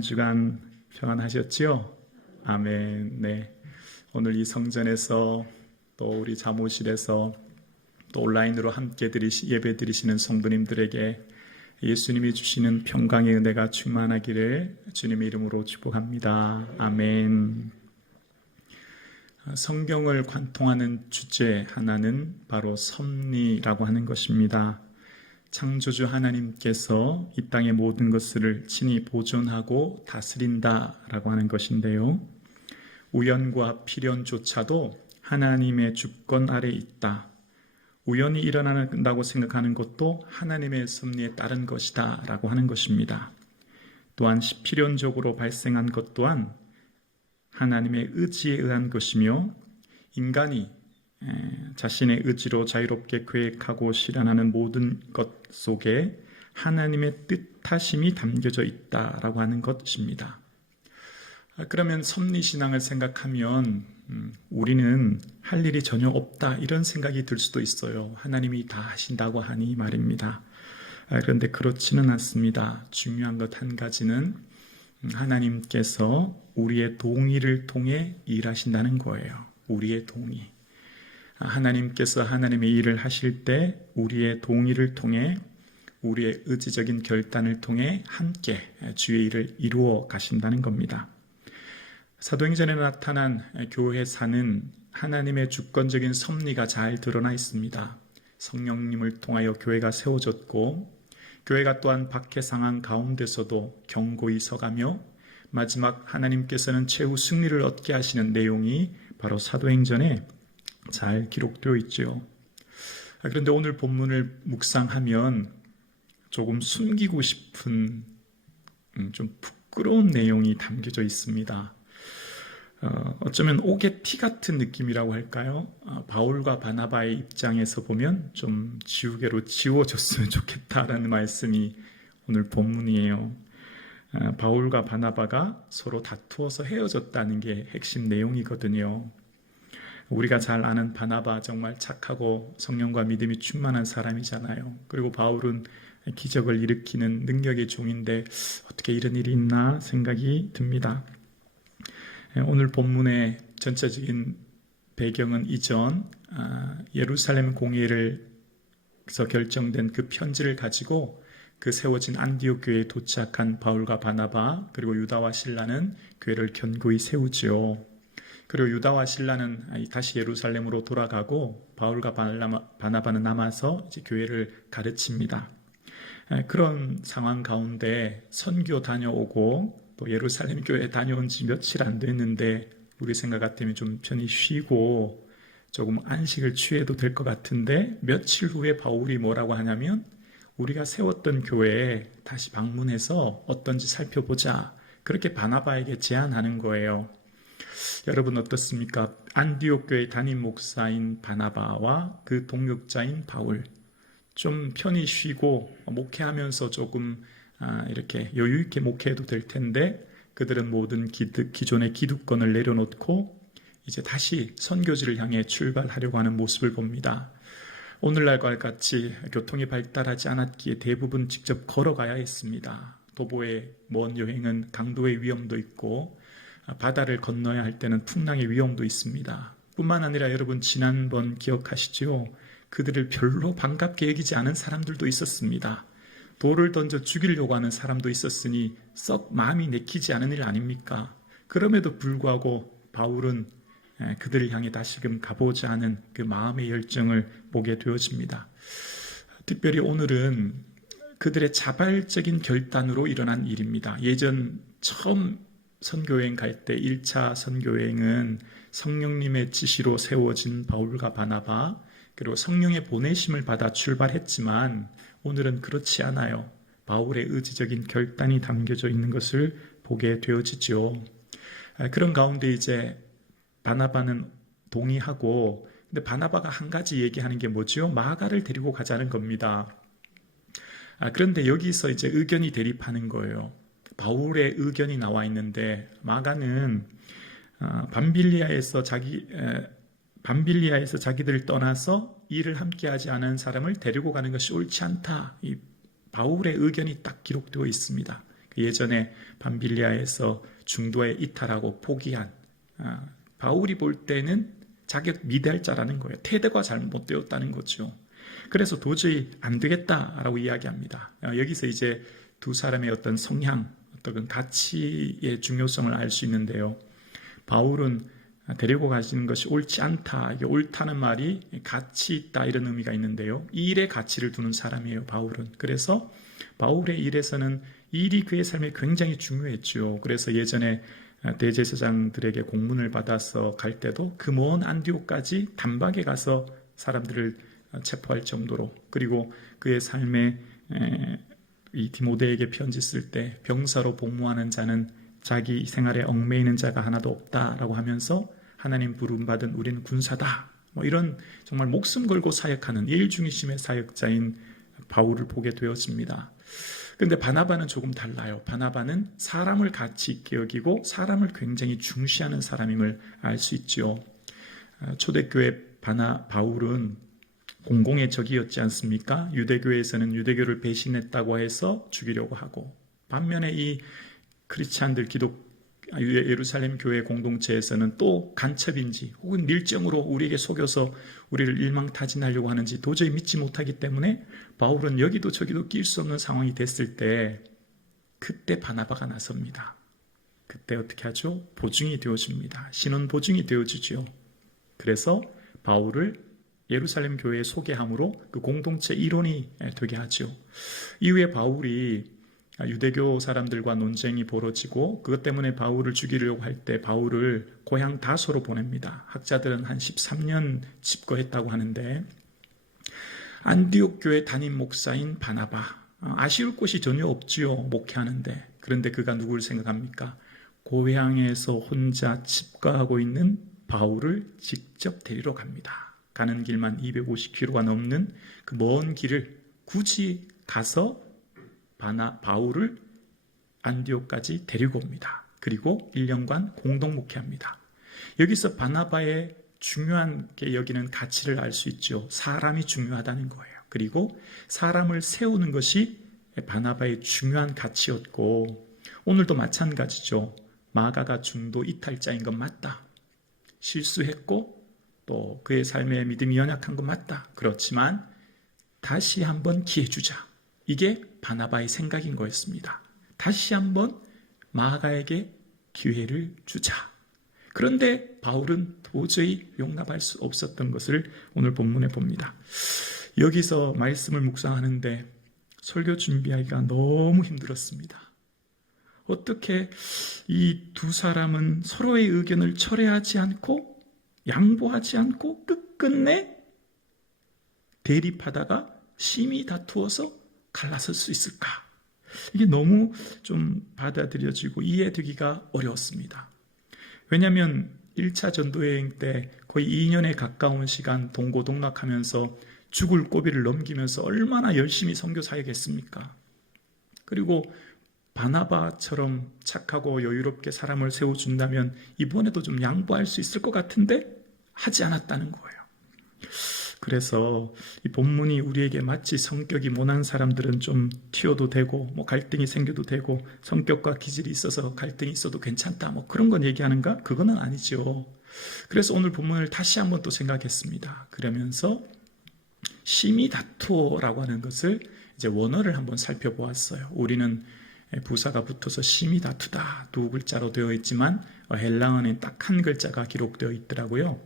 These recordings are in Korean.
한 주간 평안하셨지요? 아멘. 네. 오늘 이 성전에서 또 우리 사무실에서 또 온라인으로 함께 예배 드리시는 성도님들에게 예수님이 주시는 평강의 은혜가 충만하기를 주님의 이름으로 축복합니다. 아멘. 성경을 관통하는 주제 하나는 바로 섭리라고 하는 것입니다. 창조주 하나님께서 이 땅의 모든 것을 친히 보존하고 다스린다라고 하는 것인데요. 우연과 필연조차도 하나님의 주권 아래 있다. 우연히 일어난다고 생각하는 것도 하나님의 섭리에 따른 것이다 라고 하는 것입니다. 또한 필연적으로 발생한 것 또한 하나님의 의지에 의한 것이며 인간이 자신의 의지로 자유롭게 계획하고 실현하는 모든 것 속에 하나님의 뜻하심이 담겨져 있다라고 하는 것입니다. 그러면 섭리신앙을 생각하면 우리는 할 일이 전혀 없다 이런 생각이 들 수도 있어요. 하나님이 다 하신다고 하니 말입니다. 그런데 그렇지는 않습니다. 중요한 것 한 가지는 하나님께서 우리의 동의를 통해 일하신다는 거예요. 우리의 동의. 하나님께서 하나님의 일을 하실 때 우리의 동의를 통해 우리의 의지적인 결단을 통해 함께 주의 일을 이루어 가신다는 겁니다. 사도행전에 나타난 교회사는 하나님의 주권적인 섭리가 잘 드러나 있습니다. 성령님을 통하여 교회가 세워졌고 교회가 또한 박해 상황 가운데서도 견고히 서가며 마지막 하나님께서는 최후 승리를 얻게 하시는 내용이 바로 사도행전에 잘 기록되어 있죠. 그런데 오늘 본문을 묵상하면 조금 숨기고 싶은 좀 부끄러운 내용이 담겨져 있습니다. 어쩌면 옥의 피 같은 느낌이라고 할까요? 바울과 바나바의 입장에서 보면 좀 지우개로 지워졌으면 좋겠다라는 말씀이 오늘 본문이에요. 바울과 바나바가 서로 다투어서 헤어졌다는 게 핵심 내용이거든요. 우리가 잘 아는 바나바 정말 착하고 성령과 믿음이 충만한 사람이잖아요. 그리고 바울은 기적을 일으키는 능력의 종인데 어떻게 이런 일이 있나 생각이 듭니다. 오늘 본문의 전체적인 배경은 이전 예루살렘 공회에서 결정된 그 편지를 가지고 그 세워진 안디옥 교회에 도착한 바울과 바나바 그리고 유다와 실라는 교회를 견고히 세우지요. 그리고 유다와 실라는 다시 예루살렘으로 돌아가고 바울과 바나바는 남아서 이제 교회를 가르칩니다. 그런 상황 가운데 선교 다녀오고 또 예루살렘 교회에 다녀온 지 며칠 안 됐는데 우리 생각 같으면 좀 편히 쉬고 조금 안식을 취해도 될 것 같은데 며칠 후에 바울이 뭐라고 하냐면 우리가 세웠던 교회에 다시 방문해서 어떤지 살펴보자. 그렇게 바나바에게 제안하는 거예요. 여러분 어떻습니까? 안디옥 교회 담임 목사인 바나바와 그 동역자인 바울 좀 편히 쉬고 목회하면서 조금 이렇게 여유 있게 목회해도 될 텐데 그들은 모든 기존의 기득권을 내려놓고 이제 다시 선교지를 향해 출발하려고 하는 모습을 봅니다. 오늘날과 같이 교통이 발달하지 않았기에 대부분 직접 걸어가야 했습니다. 도보의 먼 여행은 강도의 위험도 있고 바다를 건너야 할 때는 풍랑의 위험도 있습니다. 뿐만 아니라 여러분 지난번 기억하시죠? 그들을 별로 반갑게 여기지 않은 사람들도 있었습니다. 돌을 던져 죽이려고 하는 사람도 있었으니 썩 마음이 내키지 않은 일 아닙니까? 그럼에도 불구하고 바울은 그들을 향해 다시금 가보자 하는 그 마음의 열정을 보게 되어집니다. 특별히 오늘은 그들의 자발적인 결단으로 일어난 일입니다. 예전 처음 선교여행 갈 때 1차 선교여행은 성령님의 지시로 세워진 바울과 바나바 그리고 성령의 보내심을 받아 출발했지만 오늘은 그렇지 않아요. 바울의 의지적인 결단이 담겨져 있는 것을 보게 되어지죠. 그런 가운데 이제 바나바는 동의하고 근데 바나바가 한 가지 얘기하는 게 뭐죠? 마가를 데리고 가자는 겁니다. 그런데 여기서 이제 의견이 대립하는 거예요. 바울의 의견이 나와 있는데 마가는 밤빌리아에서 자기들을 떠나서 일을 함께하지 않은 사람을 데리고 가는 것이 옳지 않다. 이 바울의 의견이 딱 기록되어 있습니다. 예전에 밤빌리아에서 중도에 이탈하고 포기한 바울이 볼 때는 자격 미달자라는 거예요. 태도가 잘못되었다는 거죠. 그래서 도저히 안 되겠다라고 이야기합니다. 여기서 이제 두 사람의 어떤 성향, 어떤 가치의 중요성을 알 수 있는데요. 바울은 데리고 가시는 것이 옳지 않다, 이게 옳다는 말이 가치 있다 이런 의미가 있는데요. 이 일에 가치를 두는 사람이에요, 바울은. 그래서 바울의 일에서는 일이 그의 삶에 굉장히 중요했죠. 그래서 예전에 대제사장들에게 공문을 받아서 갈 때도 그 먼 안디옥까지 단박에 가서 사람들을 체포할 정도로, 그리고 그의 삶에 이 디모데에게 편지 쓸 때 병사로 복무하는 자는 자기 생활에 얽매이는 자가 하나도 없다라고 하면서 하나님 부름받은 우리는 군사다, 이런 정말 목숨 걸고 사역하는 일중심의 사역자인 바울을 보게 되었습니다. 그런데 바나바는 조금 달라요. 바나바는 사람을 가치 있게 여기고 사람을 굉장히 중시하는 사람임을 알 수 있죠. 초대교회 바울은 공공의 적이었지 않습니까? 유대교회에서는 유대교를 배신했다고 해서 죽이려고 하고, 반면에 이 크리스찬들 예루살렘 교회 공동체에서는 또 간첩인지 혹은 밀정으로 우리에게 속여서 우리를 일망타진하려고 하는지 도저히 믿지 못하기 때문에 바울은 여기도 저기도 낄 수 없는 상황이 됐을 때 그때 바나바가 나섭니다. 그때 어떻게 하죠? 보증이 되어줍니다. 신원 보증이 되어주죠. 그래서 바울을 예루살렘 교회에 소개함으로 그 공동체 일원이 되게 하죠. 이후에 바울이 유대교 사람들과 논쟁이 벌어지고 그것 때문에 바울을 죽이려고 할 때 바울을 고향 다소로 보냅니다. 학자들은 한 13년 집거했다고 하는데, 안디옥 교회 담임 목사인 바나바, 아쉬울 곳이 전혀 없지요, 목회하는데. 그런데 그가 누구를 생각합니까? 고향에서 혼자 집거하고 있는 바울을 직접 데리러 갑니다. 가는 길만 250km가 넘는 그 먼 길을 굳이 가서 바울을 안디옥까지 데리고 옵니다. 그리고 1년간 공동 목회합니다. 여기서 바나바의 중요한 게 여기는 가치를 알 수 있죠. 사람이 중요하다는 거예요. 그리고 사람을 세우는 것이 바나바의 중요한 가치였고, 오늘도 마찬가지죠. 마가가 중도 이탈자인 건 맞다. 실수했고 또 그의 삶의 믿음이 연약한 건 맞다. 그렇지만 다시 한번 기회 주자. 이게 바나바의 생각인 거였습니다. 다시 한번 마가에게 기회를 주자. 그런데 바울은 도저히 용납할 수 없었던 것을 오늘 본문에 봅니다. 여기서 말씀을 묵상하는데 설교 준비하기가 너무 힘들었습니다. 어떻게 이 두 사람은 서로의 의견을 철회하지 않고 양보하지 않고 끝끝내 대립하다가 심히 다투어서 갈라설 수 있을까? 이게 너무 좀 받아들여지고 이해되기가 어려웠습니다. 왜냐하면 1차 전도여행 때 거의 2년에 가까운 시간 동고동락하면서 죽을 고비를 넘기면서 얼마나 열심히 선교 사역했습니까? 그리고 바나바처럼 착하고 여유롭게 사람을 세워준다면 이번에도 좀 양보할 수 있을 것 같은데 하지 않았다는 거예요. 그래서 이 본문이 우리에게 마치 성격이 모난 사람들은 좀 튀어도 되고 갈등이 생겨도 되고 성격과 기질이 있어서 갈등이 있어도 괜찮다 그런 건 얘기하는가? 그거는 아니죠. 그래서 오늘 본문을 다시 한번 또 생각했습니다. 그러면서 심히 다투어라고 하는 것을 이제 원어를 한번 살펴보았어요. 우리는 부사가 붙어서 심히 다투다 두 글자로 되어 있지만 헬라어는 딱 한 글자가 기록되어 있더라고요.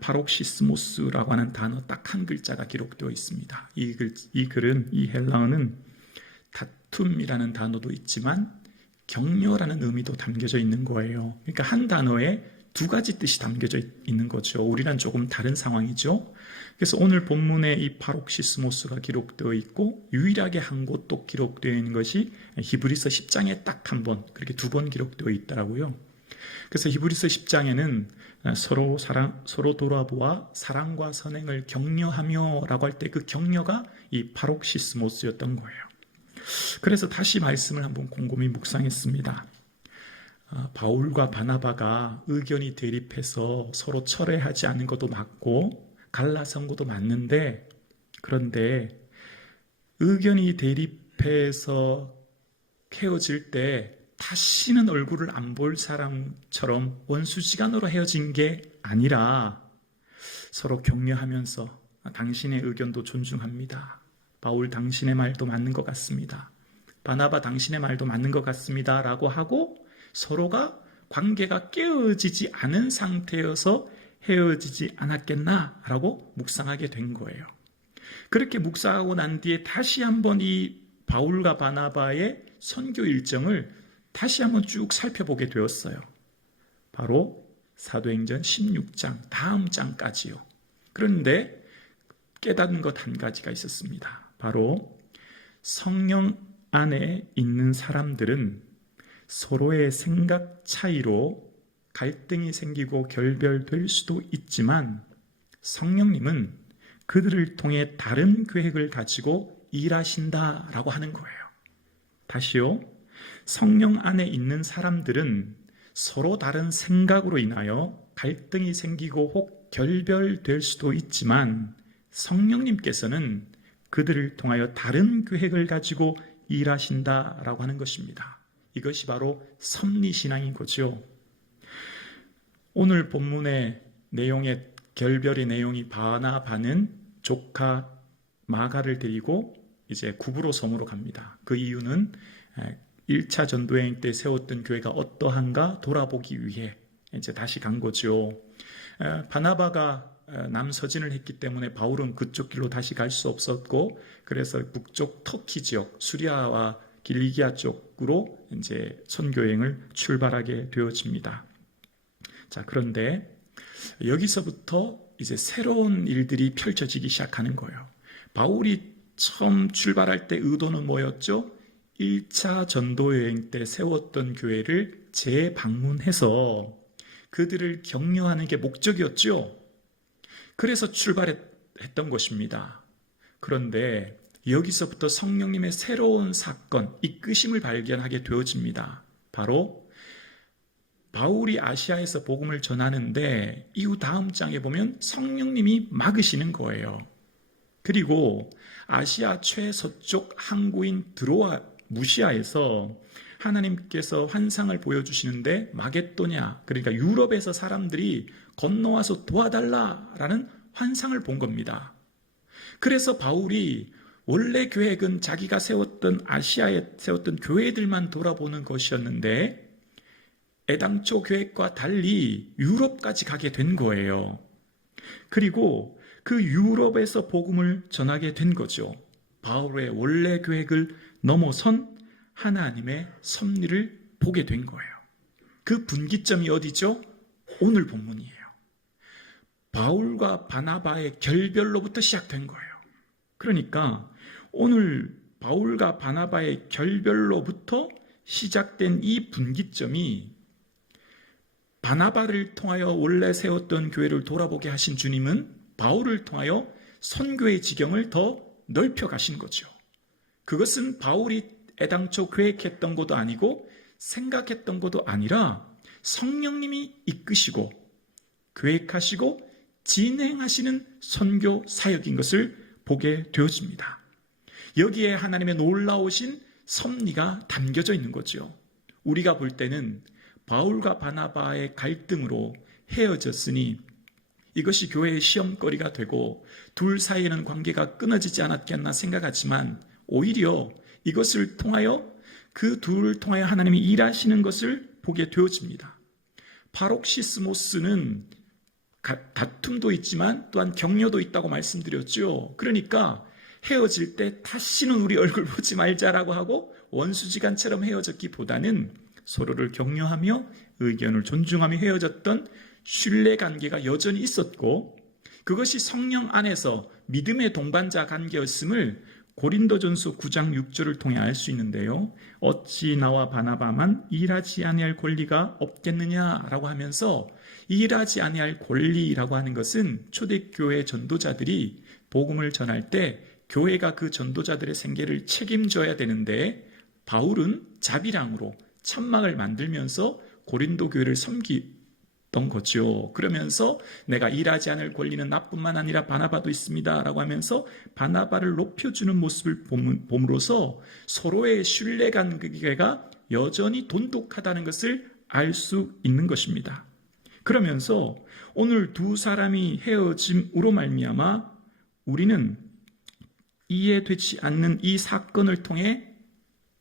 파록시스모스라고 하는 단어 딱 한 글자가 기록되어 있습니다. 이 글은, 이 헬라어는 다툼이라는 단어도 있지만 격려라는 의미도 담겨져 있는 거예요. 그러니까 한 단어에 두 가지 뜻이 담겨져 있는 거죠. 우리랑 조금 다른 상황이죠. 그래서 오늘 본문에 이 파록시스모스가 기록되어 있고 유일하게 한 곳 또 기록되어 있는 것이 히브리서 10장에 딱 한 번, 그렇게 두 번 기록되어 있더라고요. 그래서 히브리서 10장에는 서로 돌아보아 사랑과 선행을 격려하며 라고 할 때 그 격려가 이 파록시스모스였던 거예요. 그래서 다시 말씀을 한번 곰곰이 묵상했습니다. 바울과 바나바가 의견이 대립해서 서로 철회하지 않은 것도 맞고 갈라선 것도 맞는데, 그런데 의견이 실패해서 헤어질 때 다시는 얼굴을 안 볼 사람처럼 원수지간으로 헤어진 게 아니라 서로 격려하면서 당신의 의견도 존중합니다. 바울 당신의 말도 맞는 것 같습니다. 바나바 당신의 말도 맞는 것 같습니다. 라고 하고 서로가 관계가 깨어지지 않은 상태여서 헤어지지 않았겠나? 라고 묵상하게 된 거예요. 그렇게 묵상하고 난 뒤에 다시 한번 이 바울과 바나바의 선교 일정을 다시 한번 쭉 살펴보게 되었어요. 바로 사도행전 16장 다음 장까지요. 그런데 깨닫는 것 한 가지가 있었습니다. 바로 성령 안에 있는 사람들은 서로의 생각 차이로 갈등이 생기고 결별될 수도 있지만 성령님은 그들을 통해 다른 계획을 가지고 일하신다라고 하는 거예요. 다시요. 성령 안에 있는 사람들은 서로 다른 생각으로 인하여 갈등이 생기고 혹 결별될 수도 있지만 성령님께서는 그들을 통하여 다른 계획을 가지고 일하신다라고 하는 것입니다. 이것이 바로 섭리신앙인 거죠. 오늘 본문의 내용의 결별의 내용이 바나바는 조카 마가를 데리고 이제 구브로 섬으로 갑니다. 그 이유는 1차 전도여행 때 세웠던 교회가 어떠한가 돌아보기 위해 이제 다시 간 거죠. 바나바가 남서진을 했기 때문에 바울은 그쪽 길로 다시 갈 수 없었고, 그래서 북쪽 터키 지역 수리아와 길리기아 쪽으로 이제 선교여행을 출발하게 되어집니다. 자, 그런데 여기서부터 이제 새로운 일들이 펼쳐지기 시작하는 거예요. 바울이 처음 출발할 때 의도는 뭐였죠? 1차 전도여행 때 세웠던 교회를 재방문해서 그들을 격려하는 게 목적이었죠. 그래서 출발했던 것입니다. 그런데 여기서부터 성령님의 새로운 사건, 이끄심을 발견하게 되어집니다. 바로 바울이 아시아에서 복음을 전하는데 이후 다음 장에 보면 성령님이 막으시는 거예요. 그리고 아시아 최서쪽 항구인 드로아 무시아에서 하나님께서 환상을 보여주시는데 마게도냐, 그러니까 유럽에서 사람들이 건너와서 도와달라라는 환상을 본 겁니다. 그래서 바울이 원래 계획은 자기가 세웠던 아시아에 세웠던 교회들만 돌아보는 것이었는데 애당초 계획과 달리 유럽까지 가게 된 거예요. 그리고 그 유럽에서 복음을 전하게 된 거죠. 바울의 원래 계획을 넘어선 하나님의 섭리를 보게 된 거예요. 그 분기점이 어디죠? 오늘 본문이에요. 바울과 바나바의 결별로부터 시작된 거예요. 그러니까 오늘 바울과 바나바의 결별로부터 시작된 이 분기점이 바나바를 통하여 원래 세웠던 교회를 돌아보게 하신 주님은 바울을 통하여 선교의 지경을 더 넓혀 가신 거죠. 그것은 바울이 애당초 계획했던 것도 아니고 생각했던 것도 아니라 성령님이 이끄시고 계획하시고 진행하시는 선교 사역인 것을 보게 되어집니다. 여기에 하나님의 놀라우신 섭리가 담겨져 있는 거죠. 우리가 볼 때는 바울과 바나바의 갈등으로 헤어졌으니 이것이 교회의 시험거리가 되고 둘 사이에는 관계가 끊어지지 않았겠나 생각하지만 오히려 이것을 통하여 그 둘을 통하여 하나님이 일하시는 것을 보게 되어집니다. 파록시스모스는 다툼도 있지만 또한 격려도 있다고 말씀드렸죠. 그러니까 헤어질 때 다시는 우리 얼굴 보지 말자라고 하고 원수지간처럼 헤어졌기보다는 서로를 격려하며 의견을 존중하며 헤어졌던 신뢰관계가 여전히 있었고, 그것이 성령 안에서 믿음의 동반자 관계였음을 고린도전서 9장 6절을 통해 알 수 있는데요. 어찌 나와 바나바만 일하지 아니할 권리가 없겠느냐라고 하면서 일하지 아니할 권리라고 하는 것은 초대교회 전도자들이 복음을 전할 때 교회가 그 전도자들의 생계를 책임져야 되는데 바울은 자비랑으로 천막을 만들면서 고린도 교회를 섬기고 거죠. 그러면서 내가 일하지 않을 권리는 나뿐만 아니라 바나바도 있습니다 라고 하면서 바나바를 높여주는 모습을 봄으로써 서로의 신뢰관계가 여전히 돈독하다는 것을 알 수 있는 것입니다. 그러면서 오늘 두 사람이 헤어짐으로 말미암아 우리는 이해되지 않는 이 사건을 통해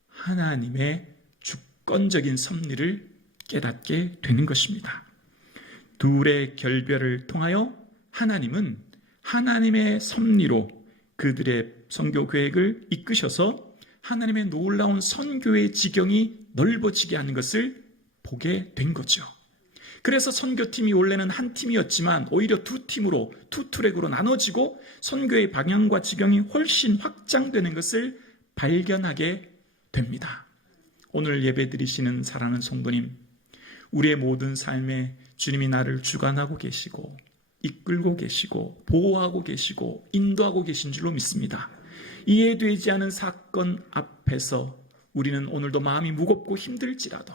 하나님의 주권적인 섭리를 깨닫게 되는 것입니다. 둘의 결별을 통하여 하나님은 하나님의 섭리로 그들의 선교 계획을 이끄셔서 하나님의 놀라운 선교의 지경이 넓어지게 하는 것을 보게 된 거죠. 그래서 선교팀이 원래는 한 팀이었지만 오히려 두 팀으로, 투 트랙으로 나눠지고 선교의 방향과 지경이 훨씬 확장되는 것을 발견하게 됩니다. 오늘 예배드리시는 사랑하는 성도님, 우리의 모든 삶에 주님이 나를 주관하고 계시고 이끌고 계시고 보호하고 계시고 인도하고 계신 줄로 믿습니다. 이해되지 않은 사건 앞에서 우리는 오늘도 마음이 무겁고 힘들지라도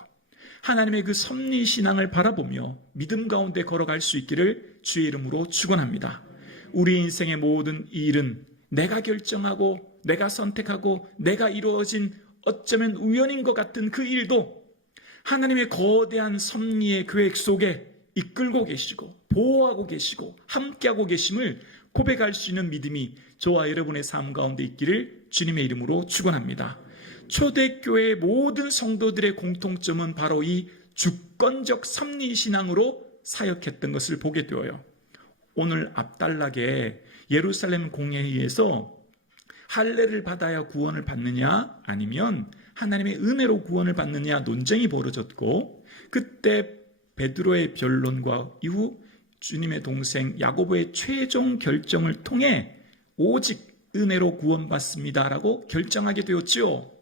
하나님의 그 섭리신앙을 바라보며 믿음 가운데 걸어갈 수 있기를 주의 이름으로 축원합니다. 우리 인생의 모든 일은 내가 결정하고 내가 선택하고 내가 이루어진 어쩌면 우연인 것 같은 그 일도 하나님의 거대한 섭리의 계획 속에 이끌고 계시고 보호하고 계시고 함께하고 계심을 고백할 수 있는 믿음이 저와 여러분의 삶 가운데 있기를 주님의 이름으로 축원합니다. 초대교회의 모든 성도들의 공통점은 바로 이 주권적 섭리신앙으로 사역했던 것을 보게 되어요. 오늘 앞달락에 예루살렘 공회의에서 할례를 받아야 구원을 받느냐 아니면 하나님의 은혜로 구원을 받느냐 논쟁이 벌어졌고, 그때 베드로의 변론과 이후 주님의 동생 야고보의 최종 결정을 통해 오직 은혜로 구원받습니다라고 결정하게 되었지요.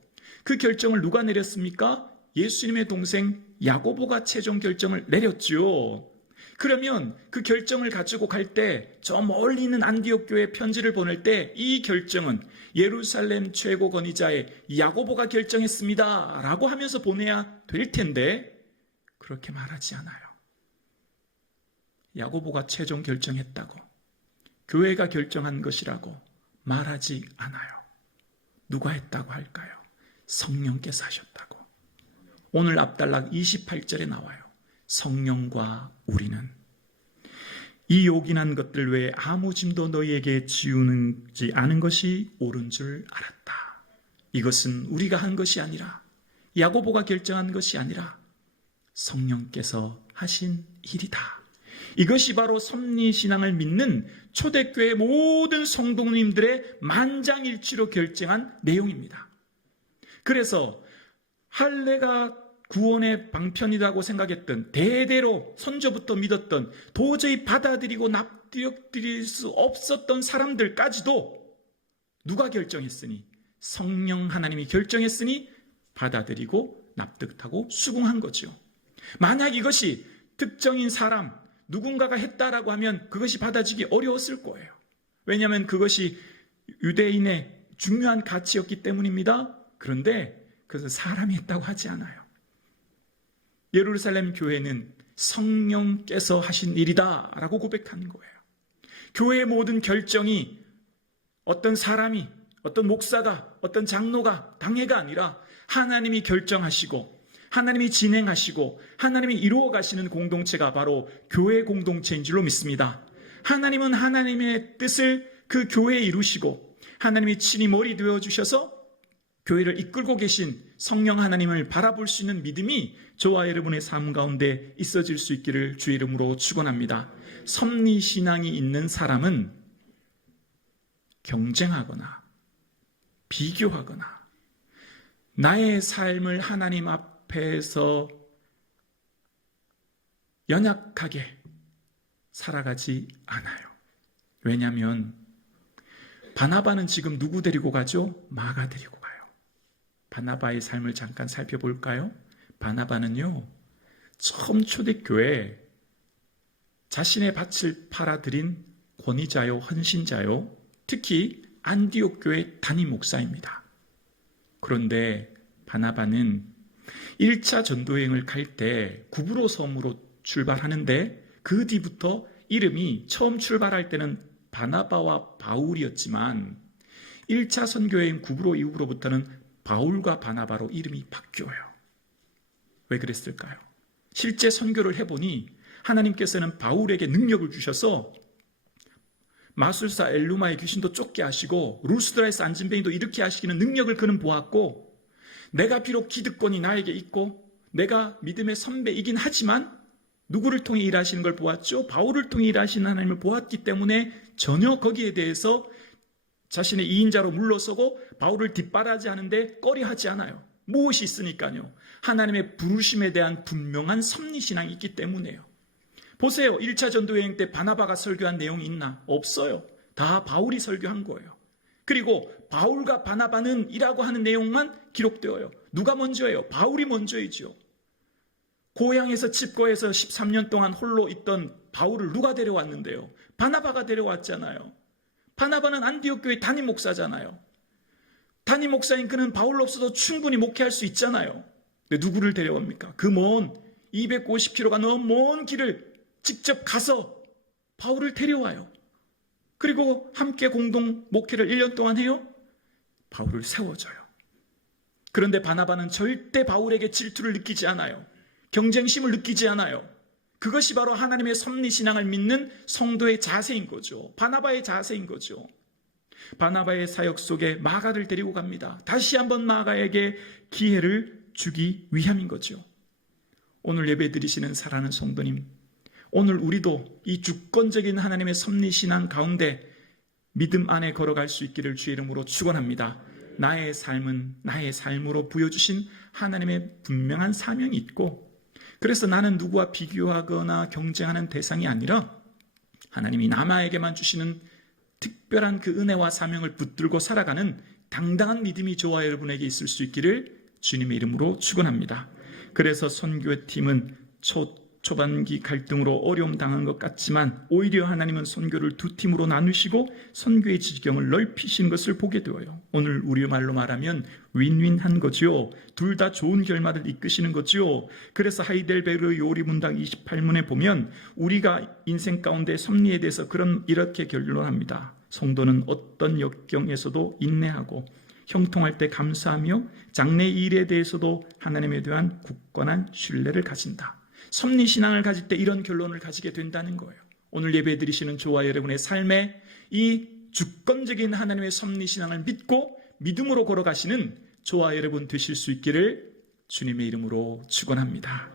그 결정을 누가 내렸습니까? 예수님의 동생 야고보가 최종 결정을 내렸지요. 그러면 그 결정을 가지고 갈 때 저 멀리 있는 안디옥 교회에 편지를 보낼 때 이 결정은 예루살렘 최고 권위자의 야고보가 결정했습니다 라고 하면서 보내야 될 텐데 그렇게 말하지 않아요. 야고보가 최종 결정했다고, 교회가 결정한 것이라고 말하지 않아요. 누가 했다고 할까요? 성령께서 하셨다고. 오늘 앞달락 28절에 나와요. 성령과 우리는 이 요긴한 것들 외에 아무 짐도 너희에게 지우지 않은 것이 옳은 줄 알았다. 이것은 우리가 한 것이 아니라 야고보가 결정한 것이 아니라 성령께서 하신 일이다. 이것이 바로 섭리신앙을 믿는 초대교회 모든 성도님들의 만장일치로 결정한 내용입니다. 그래서 할례가 구원의 방편이라고 생각했던, 대대로 선조부터 믿었던, 도저히 받아들이고 납득드릴 수 없었던 사람들까지도 누가 결정했으니? 성령 하나님이 결정했으니 받아들이고 납득하고 수긍한 거죠. 만약 이것이 특정인 사람, 누군가가 했다라고 하면 그것이 받아지기 어려웠을 거예요. 왜냐하면 그것이 유대인의 중요한 가치였기 때문입니다. 그런데 그것은 사람이 했다고 하지 않아요. 예루살렘 교회는 성령께서 하신 일이다 라고 고백하는 거예요. 교회의 모든 결정이 어떤 사람이, 어떤 목사가, 어떤 장로가, 당회가 아니라 하나님이 결정하시고 하나님이 진행하시고 하나님이 이루어 가시는 공동체가 바로 교회 공동체인 줄로 믿습니다. 하나님은 하나님의 뜻을 그 교회에 이루시고 하나님이 친히 머리 되어주셔서 교회를 이끌고 계신 성령 하나님을 바라볼 수 있는 믿음이 저와 여러분의 삶 가운데 있어질 수 있기를 주의 이름으로 축원합니다. 섭리신앙이 있는 사람은 경쟁하거나 비교하거나 나의 삶을 하나님 앞에서 연약하게 살아가지 않아요. 왜냐하면 바나바는 지금 누구 데리고 가죠? 마가 데리고 가요. 바나바의 삶을 잠깐 살펴볼까요? 바나바는요, 처음 초대교회 자신의 밭을 팔아들인 권위자요, 헌신자요, 특히 안디옥 교회 담임 목사입니다. 그런데 바나바는 1차 전도여행을 갈 때 구브로 섬으로 출발하는데 그 뒤부터 이름이 처음 출발할 때는 바나바와 바울이었지만 1차 선교여행 구브로 이후로부터는 바울과 바나바로 이름이 바뀌어요. 왜 그랬을까요? 실제 선교를 해보니 하나님께서는 바울에게 능력을 주셔서 마술사 엘루마의 귀신도 쫓게 하시고 루스드라에서 안진뱅이도 일으키게 하시기는 능력을 그는 보았고, 내가 비록 기득권이 나에게 있고 내가 믿음의 선배이긴 하지만 누구를 통해 일하시는 걸 보았죠? 바울을 통해 일하시는 하나님을 보았기 때문에 전혀 거기에 대해서 자신의 이인자로 물러서고 바울을 뒷바라지 하는데 꺼려하지 않아요. 무엇이 있으니까요? 하나님의 부르심에 대한 분명한 섭리신앙이 있기 때문에요. 보세요. 1차 전도여행 때 바나바가 설교한 내용이 있나? 없어요. 다 바울이 설교한 거예요. 그리고 바울과 바나바는 이라고 하는 내용만 기록되어요. 누가 먼저예요? 바울이 먼저이죠. 고향에서 칩거해서 13년 동안 홀로 있던 바울을 누가 데려왔는데요? 바나바가 데려왔잖아요. 바나바는 안디옥 교회 담임 목사잖아요. 담임 목사인 그는 바울 없어도 충분히 목회할 수 있잖아요. 근데 누구를 데려옵니까? 그 먼 250km가 넘은 먼 길을 직접 가서 바울을 데려와요. 그리고 함께 공동 목회를 1년 동안 해요. 바울을 세워줘요. 그런데 바나바는 절대 바울에게 질투를 느끼지 않아요. 경쟁심을 느끼지 않아요. 그것이 바로 하나님의 섭리신앙을 믿는 성도의 자세인 거죠. 바나바의 자세인 거죠. 바나바의 사역 속에 마가를 데리고 갑니다. 다시 한번 마가에게 기회를 주기 위함인 거죠. 오늘 예배 드리시는 사랑하는 성도님, 오늘 우리도 이 주권적인 하나님의 섭리신앙 가운데 믿음 안에 걸어갈 수 있기를 주의 이름으로 축원합니다. 나의 삶은 나의 삶으로 부여주신 하나님의 분명한 사명이 있고, 그래서 나는 누구와 비교하거나 경쟁하는 대상이 아니라 하나님이 남아에게만 주시는 특별한 그 은혜와 사명을 붙들고 살아가는 당당한 믿음이 저와 여러분에게 있을 수 있기를 주님의 이름으로 축원합니다. 그래서 선교팀은 초반기 갈등으로 어려움 당한 것 같지만 오히려 하나님은 선교를 두 팀으로 나누시고 선교의 지경을 넓히신 것을 보게 되어요. 오늘 우리 말로 말하면 윈윈한 거죠. 둘 다 좋은 결말을 이끄시는 거죠. 그래서 하이델베르 요리문당 28문에 보면 우리가 인생 가운데 섭리에 대해서 이렇게 결론합니다. 성도는 어떤 역경에서도 인내하고 형통할 때 감사하며 장래 일에 대해서도 하나님에 대한 굳건한 신뢰를 가진다. 섭리신앙을 가질 때 이런 결론을 가지게 된다는 거예요. 오늘 예배 드리시는 저와 여러분의 삶에 이 주권적인 하나님의 섭리신앙을 믿고 믿음으로 걸어가시는 저와 여러분 되실 수 있기를 주님의 이름으로 축원합니다.